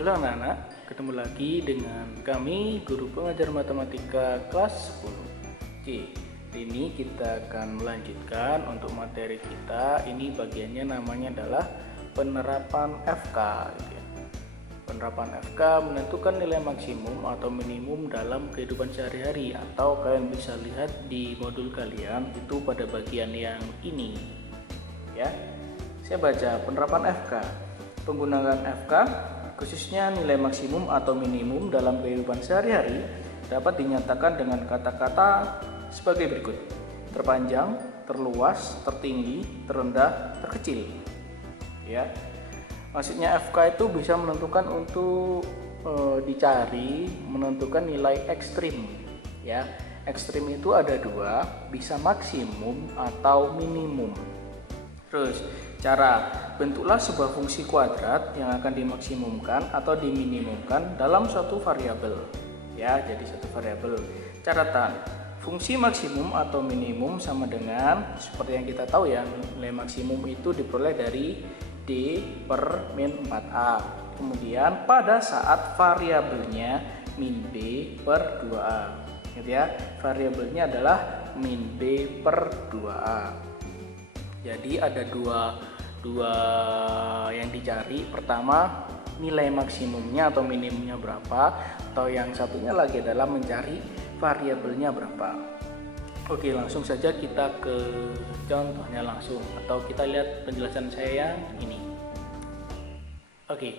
Halo anak-anak, ketemu lagi dengan kami guru pengajar matematika kelas 10 C. Hari ini kita akan melanjutkan untuk materi kita. Ini bagiannya namanya adalah penerapan FK gitu ya. Penerapan FK menentukan nilai maksimum atau minimum dalam kehidupan sehari-hari, atau kalian bisa lihat di modul kalian itu pada bagian yang ini ya. Saya baca penerapan FK. Penggunaan FK khususnya nilai maksimum atau minimum dalam kehidupan sehari-hari dapat dinyatakan dengan kata-kata sebagai berikut: terpanjang, terluas, tertinggi, terendah, terkecil. Ya, maksudnya FK itu bisa menentukan untuk dicari menentukan nilai ekstrim. Ya, ekstrim itu ada dua, bisa maksimum atau minimum. Terus cara, bentuklah sebuah fungsi kuadrat yang akan dimaksimumkan atau diminimumkan dalam suatu variabel. Ya, jadi satu variabel. Catatan, fungsi maksimum atau minimum sama dengan seperti yang kita tahu ya, nilai maksimum itu diperoleh dari D per min 4A. Kemudian pada saat variabelnya min B per 2A. Gitu ya, variabelnya adalah min B per 2A. Jadi ada dua yang dicari. Pertama, nilai maksimumnya atau minimumnya berapa, atau yang satunya lagi adalah mencari variabelnya berapa. Oke, langsung saja kita ke contohnya langsung, atau kita lihat penjelasan saya yang ini. Oke,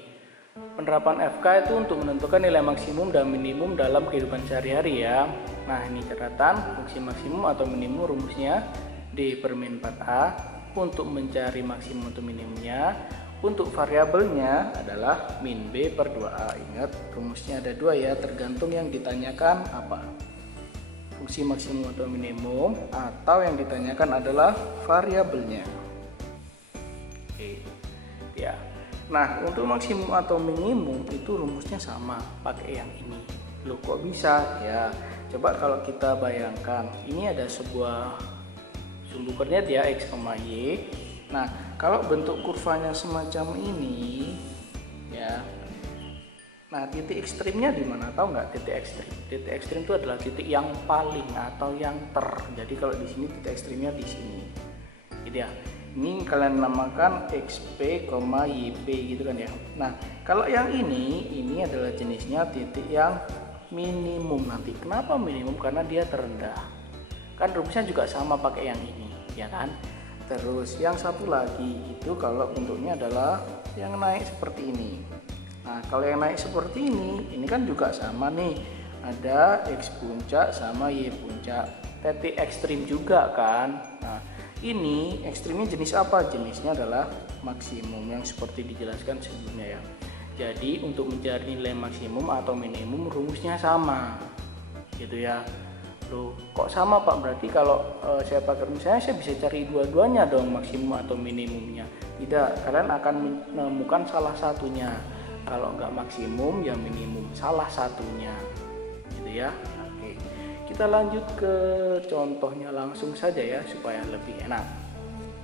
penerapan FK itu untuk menentukan nilai maksimum dan minimum dalam kehidupan sehari-hari ya. Nah, ini catatan, fungsi maksimum atau minimum rumusnya D per min 4A. Untuk mencari maksimum atau minimumnya, untuk variabelnya adalah min B per 2A. Ingat, rumusnya ada dua ya, tergantung yang ditanyakan apa, fungsi maksimum atau minimum, atau yang ditanyakan adalah variabelnya. Oke ya. Nah, untuk maksimum atau minimum itu rumusnya sama, pakai yang ini. Loh, kok bisa ya? Coba kalau kita bayangkan, ini ada sebuah sumbu koordinat ya, X, Y. Nah, kalau bentuk kurvanya semacam ini ya. Nah, titik ekstrimnya di mana? Tahu nggak titik ekstrim? Titik ekstrim itu adalah titik yang paling atau yang ter. Jadi kalau di sini titik ekstrimnya di sini. Gitu ya. Ini kalian namakan XP, YP gitu kan ya. Nah, kalau yang ini adalah jenisnya titik yang minimum nanti. Kenapa minimum? Karena dia terendah. Kan rumusnya juga sama pakai yang ini ya kan. Terus yang satu lagi itu kalau bentuknya adalah yang naik seperti ini. Nah, kalau yang naik seperti ini kan juga sama nih, ada X puncak sama Y puncak, titik ekstrim juga kan. Nah, ini ekstrimnya jenis apa? Jenisnya adalah maksimum yang seperti dijelaskan sebelumnya ya. Jadi untuk mencari nilai maksimum atau minimum rumusnya sama gitu ya. Loh, kok sama Pak? Berarti kalau saya pakai rumusnya saya bisa cari dua-duanya dong, maksimum atau minimumnya. Tidak, kalian akan menemukan salah satunya. Kalau nggak maksimum ya minimum, salah satunya gitu ya. Oke, kita lanjut ke contohnya langsung saja ya, supaya lebih enak.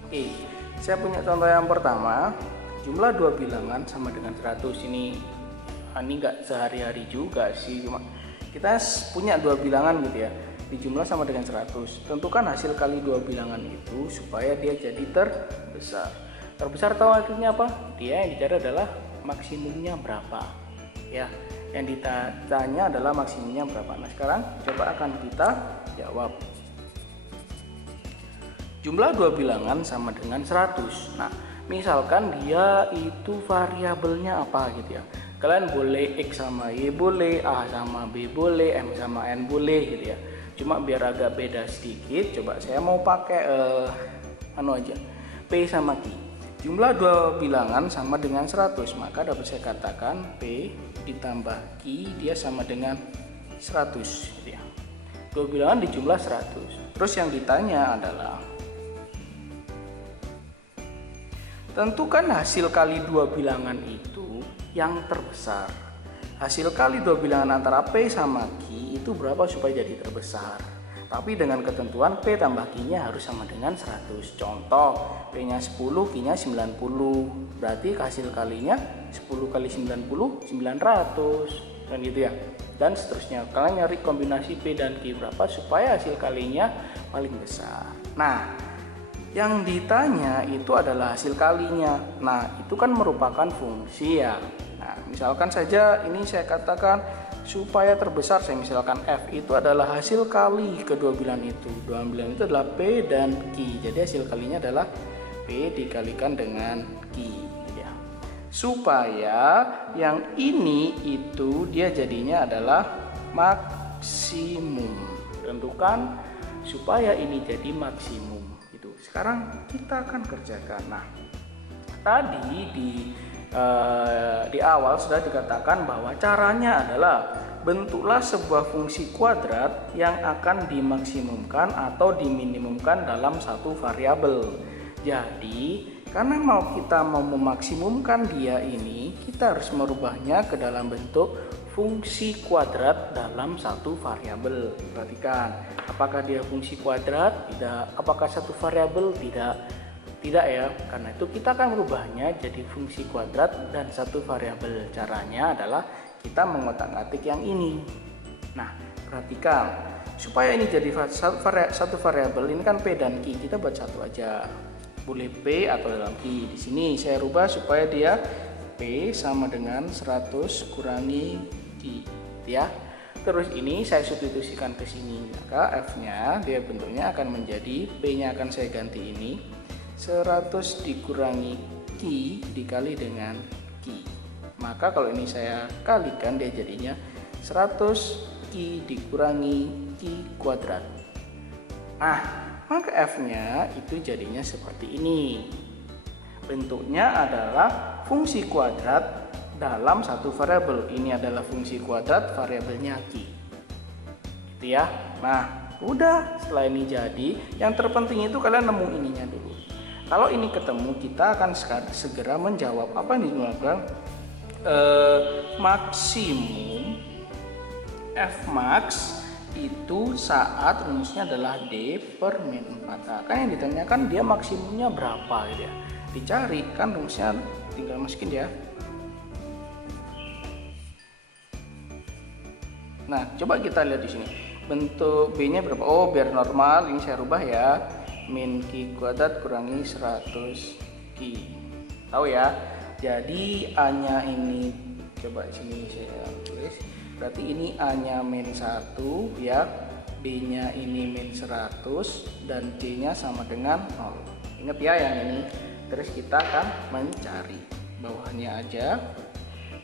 Oke, saya punya contoh yang pertama. Jumlah dua bilangan sama dengan 100. Ini nggak sehari-hari juga sih, cuma kita punya dua bilangan gitu ya, dijumlah sama dengan 100. Tentukan hasil kali dua bilangan itu supaya dia jadi terbesar. Terbesar tahu artinya apa? Dia yang dicari adalah maksimumnya berapa ya. Yang ditanya adalah maksimumnya berapa. Nah, sekarang coba akan kita jawab. Jumlah dua bilangan sama dengan 100. Nah, misalkan dia itu variabelnya apa gitu ya. Kalian boleh X sama Y boleh, A sama B boleh, M sama N boleh gitu ya. Cuma biar agak beda sedikit, coba saya mau pakai aja, P sama Q. Jumlah dua bilangan sama dengan 100, maka dapat saya katakan P ditambah Q dia sama dengan 100 gitu ya. Dua bilangan dijumlah 100. Terus yang ditanya adalah tentukan hasil kali dua bilangan itu yang terbesar. Hasil kali dua bilangan antara P sama Q itu berapa supaya jadi terbesar. Tapi dengan ketentuan P tambah Q-nya harus sama dengan 100. Contoh, P-nya 10, Q-nya 90. Berarti hasil kalinya 10 kali 90, 900. Kan gitu ya. Dan seterusnya. Kalian nyari kombinasi P dan Q berapa supaya hasil kalinya paling besar. Nah, yang ditanya itu adalah hasil kalinya. Nah, itu kan merupakan fungsi ya. Nah, misalkan saja ini saya katakan supaya terbesar, saya misalkan F itu adalah hasil kali kedua bilangan itu. Dua bilangan itu adalah P dan Q. Jadi hasil kalinya adalah P dikalikan dengan Q ya. Supaya yang ini itu dia jadinya adalah maksimum. Tentukan supaya ini jadi maksimum gitu. Sekarang kita akan kerjakan. Nah, tadi di awal sudah dikatakan bahwa caranya adalah bentuklah sebuah fungsi kuadrat yang akan dimaksimumkan atau diminimumkan dalam satu variabel. Jadi karena kita mau memaksimumkan dia ini, kita harus merubahnya ke dalam bentuk fungsi kuadrat dalam satu variabel. Perhatikan, apakah dia fungsi kuadrat? Tidak. Apakah satu variabel? Tidak. Tidak ya, karena itu kita akan merubahnya jadi fungsi kuadrat dan satu variabel. Caranya adalah kita mengotak-atik yang ini. Nah, perhatikan, supaya ini jadi satu variabel, ini kan P dan Q, kita buat satu aja. Boleh P atau dalam Q. Di sini saya rubah supaya dia P sama dengan 100 kurangi Q, ya. Terus ini saya substitusikan ke sini, maka F-nya dia bentuknya akan menjadi P-nya akan saya ganti ini 100 dikurangi Q dikali dengan Q. Maka kalau ini saya kalikan dia jadinya 100 Q dikurangi Q kuadrat. Nah, maka F-nya itu jadinya seperti ini. Bentuknya adalah fungsi kuadrat dalam satu variabel. Ini adalah fungsi kuadrat, variabelnya Q. Gitu ya. Nah, udah setelah ini jadi, yang terpenting itu kalian nemu ininya dulu. Kalau ini ketemu, kita akan segera menjawab apa yang dimaksudkan maksimum Fmax itu saat rumusnya adalah D per min 4. Kan yang ditanyakan dia maksimumnya berapa gitu ya. Dicari kan rumusnya, tinggal masukin ya. Nah, coba kita lihat di sini. Bentuk B-nya berapa? Oh, biar normal ini saya rubah ya. Min Q kuadrat kurangi 100 Q. Tahu ya? Jadi A-nya ini, coba sini saya tulis. Berarti ini A-nya min 1 ya. B-nya ini min 100 dan C-nya sama dengan 0. Ingat ya yang ini. Terus kita akan mencari bawahnya aja.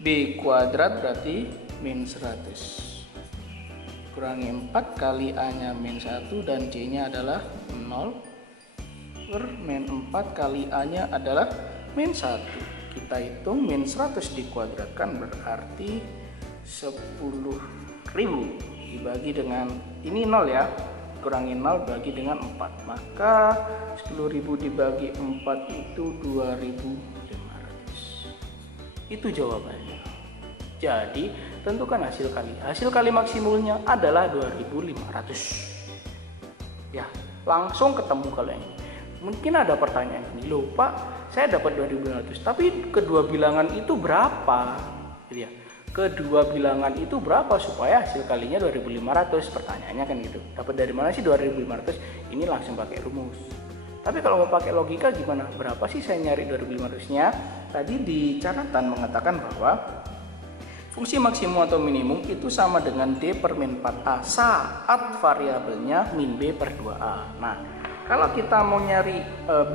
B kuadrat berarti min 100 kurangi 4 kali A-nya min 1 dan C-nya adalah 0 per min 4 kali A-nya adalah min 1. Kita hitung min 100 dikuadratkan berarti 10.000 dibagi dengan ini 0 ya, kurangi 0 bagi dengan 4, maka 10.000 dibagi 4 itu 2.500. Itu jawabannya. Jadi tentukan hasil kali maksimumnya adalah 2.500 ya. Langsung ketemu kalian. Mungkin ada pertanyaan ini, loh Pak, saya dapat 2.500 tapi kedua bilangan itu berapa gitu ya. Kedua bilangan itu berapa supaya hasil kalinya 2.500? Pertanyaannya kan gitu. Dapat dari mana sih 2.500? Ini langsung pakai rumus. Tapi kalau mau pakai logika gimana? Berapa sih saya nyari 2.500-nya? Tadi di catatan mengatakan bahwa fungsi maksimum atau minimum itu sama dengan D per min 4A saat variabelnya min B per 2A. Nah, kalau kita mau nyari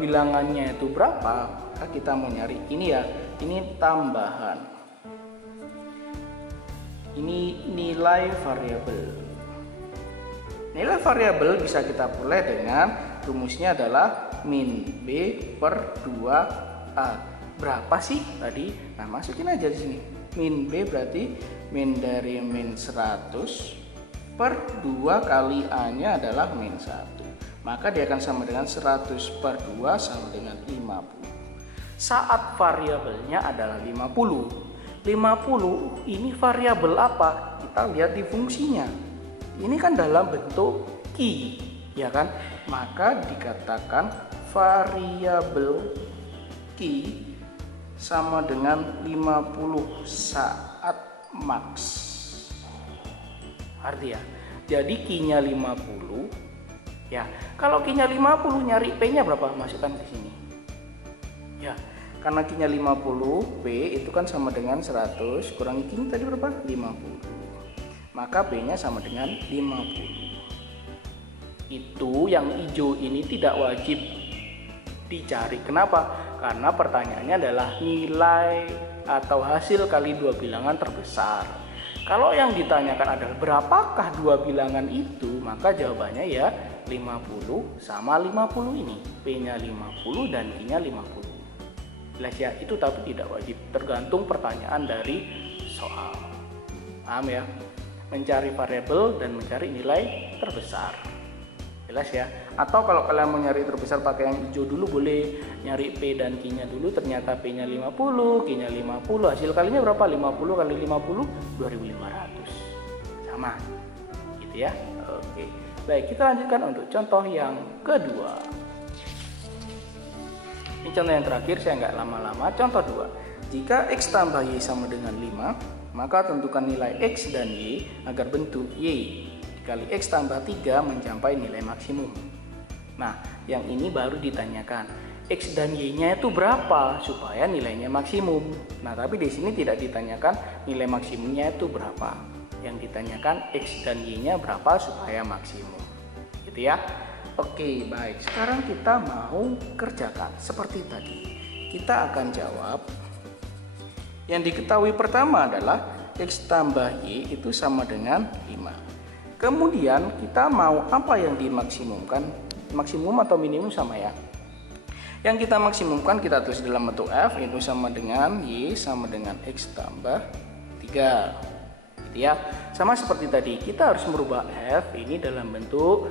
bilangannya itu berapa, kita mau nyari ini ya, ini tambahan. Ini nilai variabel. Nilai variabel bisa kita peroleh dengan rumusnya adalah min B per 2A. Berapa sih tadi? Nah, masukin aja di sini. Min B berarti min dari min 100 per 2 kali A-nya adalah min 1. Maka dia akan sama dengan 100 per 2 sama dengan 50. Saat variabelnya adalah 50. 50 ini variabel apa? Kita lihat di fungsinya. Ini kan dalam bentuk Q Ki, ya kan? Maka dikatakan variabel Ki sama dengan 50 saat max. Arti ya. Jadi Q-nya 50. Ya, kalau Q-nya 50 nyari P-nya berapa? Masukkan ke sini. Ya, karena Q-nya 50, P itu kan sama dengan 100 kurangi Q tadi berapa? 50. Maka P-nya sama dengan 50. Itu yang hijau ini tidak wajib dicari. Kenapa? Karena pertanyaannya adalah nilai atau hasil kali dua bilangan terbesar. Kalau yang ditanyakan adalah berapakah dua bilangan itu, maka jawabannya ya 50 sama 50 ini. P-nya 50 dan Q-nya 50. Jelas ya, itu tapi tidak wajib, tergantung pertanyaan dari soal. Paham ya? Mencari variabel dan mencari nilai terbesar. Jelas ya. Atau kalau kalian mau nyari terbesar pakai yang hijau dulu boleh, nyari P dan Q-nya dulu, ternyata P-nya 50, Q-nya 50, hasil kalinya berapa? 50 kali 50 2500. Sama. Gitu ya. Oke. Baik, kita lanjutkan untuk contoh yang kedua. Ini contoh yang terakhir, saya nggak lama-lama. Contoh 2. Jika X tambah Y sama dengan 5, maka tentukan nilai X dan Y agar bentuk Y kali X tambah 3 mencapai nilai maksimum. Nah, yang ini baru ditanyakan X dan Y-nya itu berapa supaya nilainya maksimum. Nah, tapi di sini tidak ditanyakan nilai maksimumnya itu berapa. Yang ditanyakan X dan Y-nya berapa supaya maksimum. Gitu ya. Oke, baik. Sekarang kita mau kerjakan seperti tadi. Kita akan jawab. Yang diketahui pertama adalah X tambah Y itu sama dengan 5. Kemudian kita mau apa yang dimaksimumkan? Maksimum atau minimum sama ya. Yang kita maksimumkan kita tulis dalam bentuk F, itu sama dengan Y sama dengan X tambah 3. Gitu ya. Sama seperti tadi, kita harus merubah F ini dalam bentuk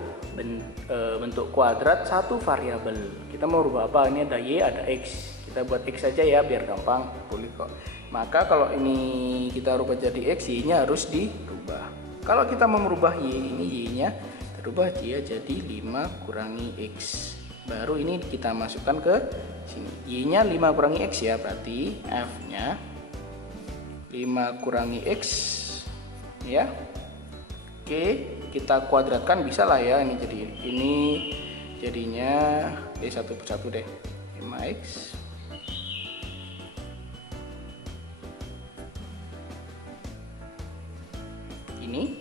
kuadrat satu variabel. Kita mau rubah apa? Ini ada Y, ada X. Kita buat X saja ya biar gampang, boleh kok. Maka kalau ini kita rubah jadi X, Y-nya harus dirubah. Kalau kita mau merubah Y, ini Y-nya terubah dia jadi 5 kurangi X. Baru ini kita masukkan ke sini. Y-nya 5 kurangi X ya, berarti F-nya 5 kurangi X ya. Oke, kita kuadratkan bisa lah ya, ini jadinya satu persatu deh. 5X ini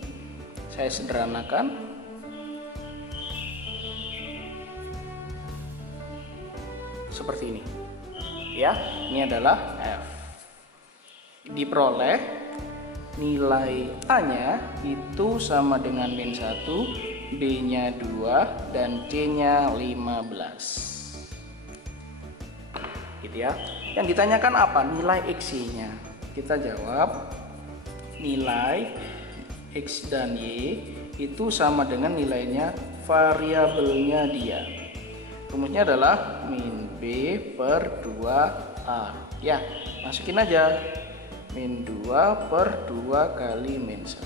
saya sederhanakan seperti ini ya. Ini adalah F. Diperoleh nilai A-nya itu sama dengan min 1, B-nya 2 dan C-nya 15. Gitu ya. Yang ditanyakan apa? Nilai X-nya. Kita jawab nilai X dan Y itu sama dengan nilainya variabelnya dia. Rumusnya adalah min B per 2A. Ya, masukin aja. Min 2 per 2 kali min 1.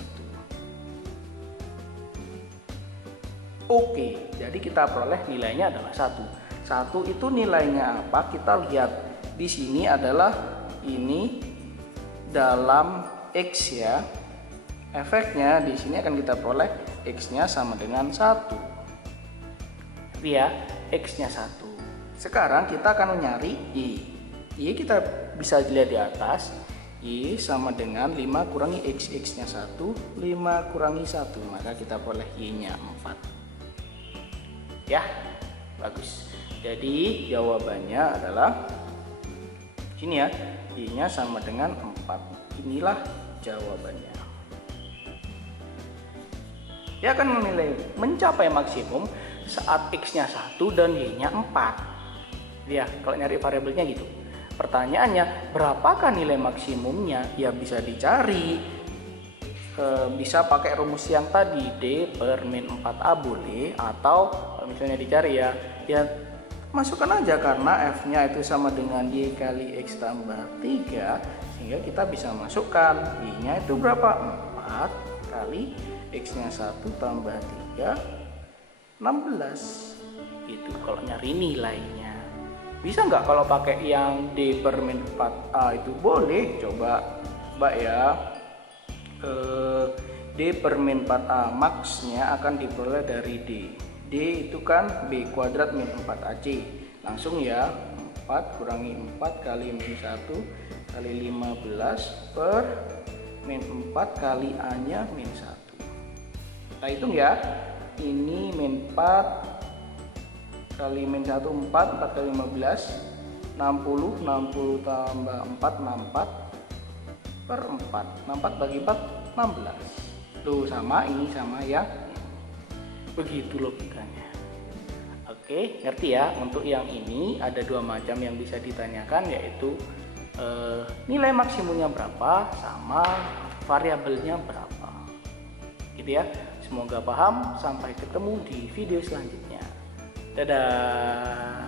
Oke, jadi kita peroleh nilainya adalah 1. 1 itu nilainya apa? Kita lihat di sini adalah ini dalam X ya. Efeknya di sini akan kita peroleh X-nya sama dengan 1. Ya, X-nya 1. Sekarang kita akan mencari Y. Y kita bisa lihat di atas. Y sama dengan 5 kurangi X. X-nya 1, 5 kurangi 1. Maka kita peroleh Y-nya 4. Ya, bagus. Jadi jawabannya adalah sini ya. Y-nya sama dengan 4. Inilah jawabannya. Dia akan menilai mencapai maksimum saat X-nya 1 dan Y-nya 4. Ya, kalau nyari variabelnya gitu. Pertanyaannya, berapakah nilai maksimumnya? Ya bisa dicari. Bisa pakai rumus yang tadi, D per min 4A boleh. Atau kalau misalnya dicari ya masukkan aja karena F-nya itu sama dengan Y kali X tambah 3. Sehingga kita bisa masukkan Y-nya itu berapa? 4 kali X-nya 1 tambah 3 16. Itu kalau nyari nilainya. Bisa nggak kalau pakai yang D per min 4A itu? Boleh, coba Mbak ya. D per min 4A max-nya akan diperoleh dari D. D itu kan B kuadrat min 4AC. Langsung ya, 4 kurangi 4 kali min 1 kali 15 per min 4 kali A-nya min 1. Kita hitung ya. Ini min 4 kali min 1 4 kali 15 60 tambah 4 64 per 4 64 bagi 4 16. Tuh sama, ini sama ya. Begitu logikanya. Oke, ngerti ya. Untuk yang ini ada dua macam yang bisa ditanyakan, yaitu nilai maksimumnya berapa sama variabelnya berapa. Gitu ya. Semoga paham. Sampai ketemu di video selanjutnya. Dadah.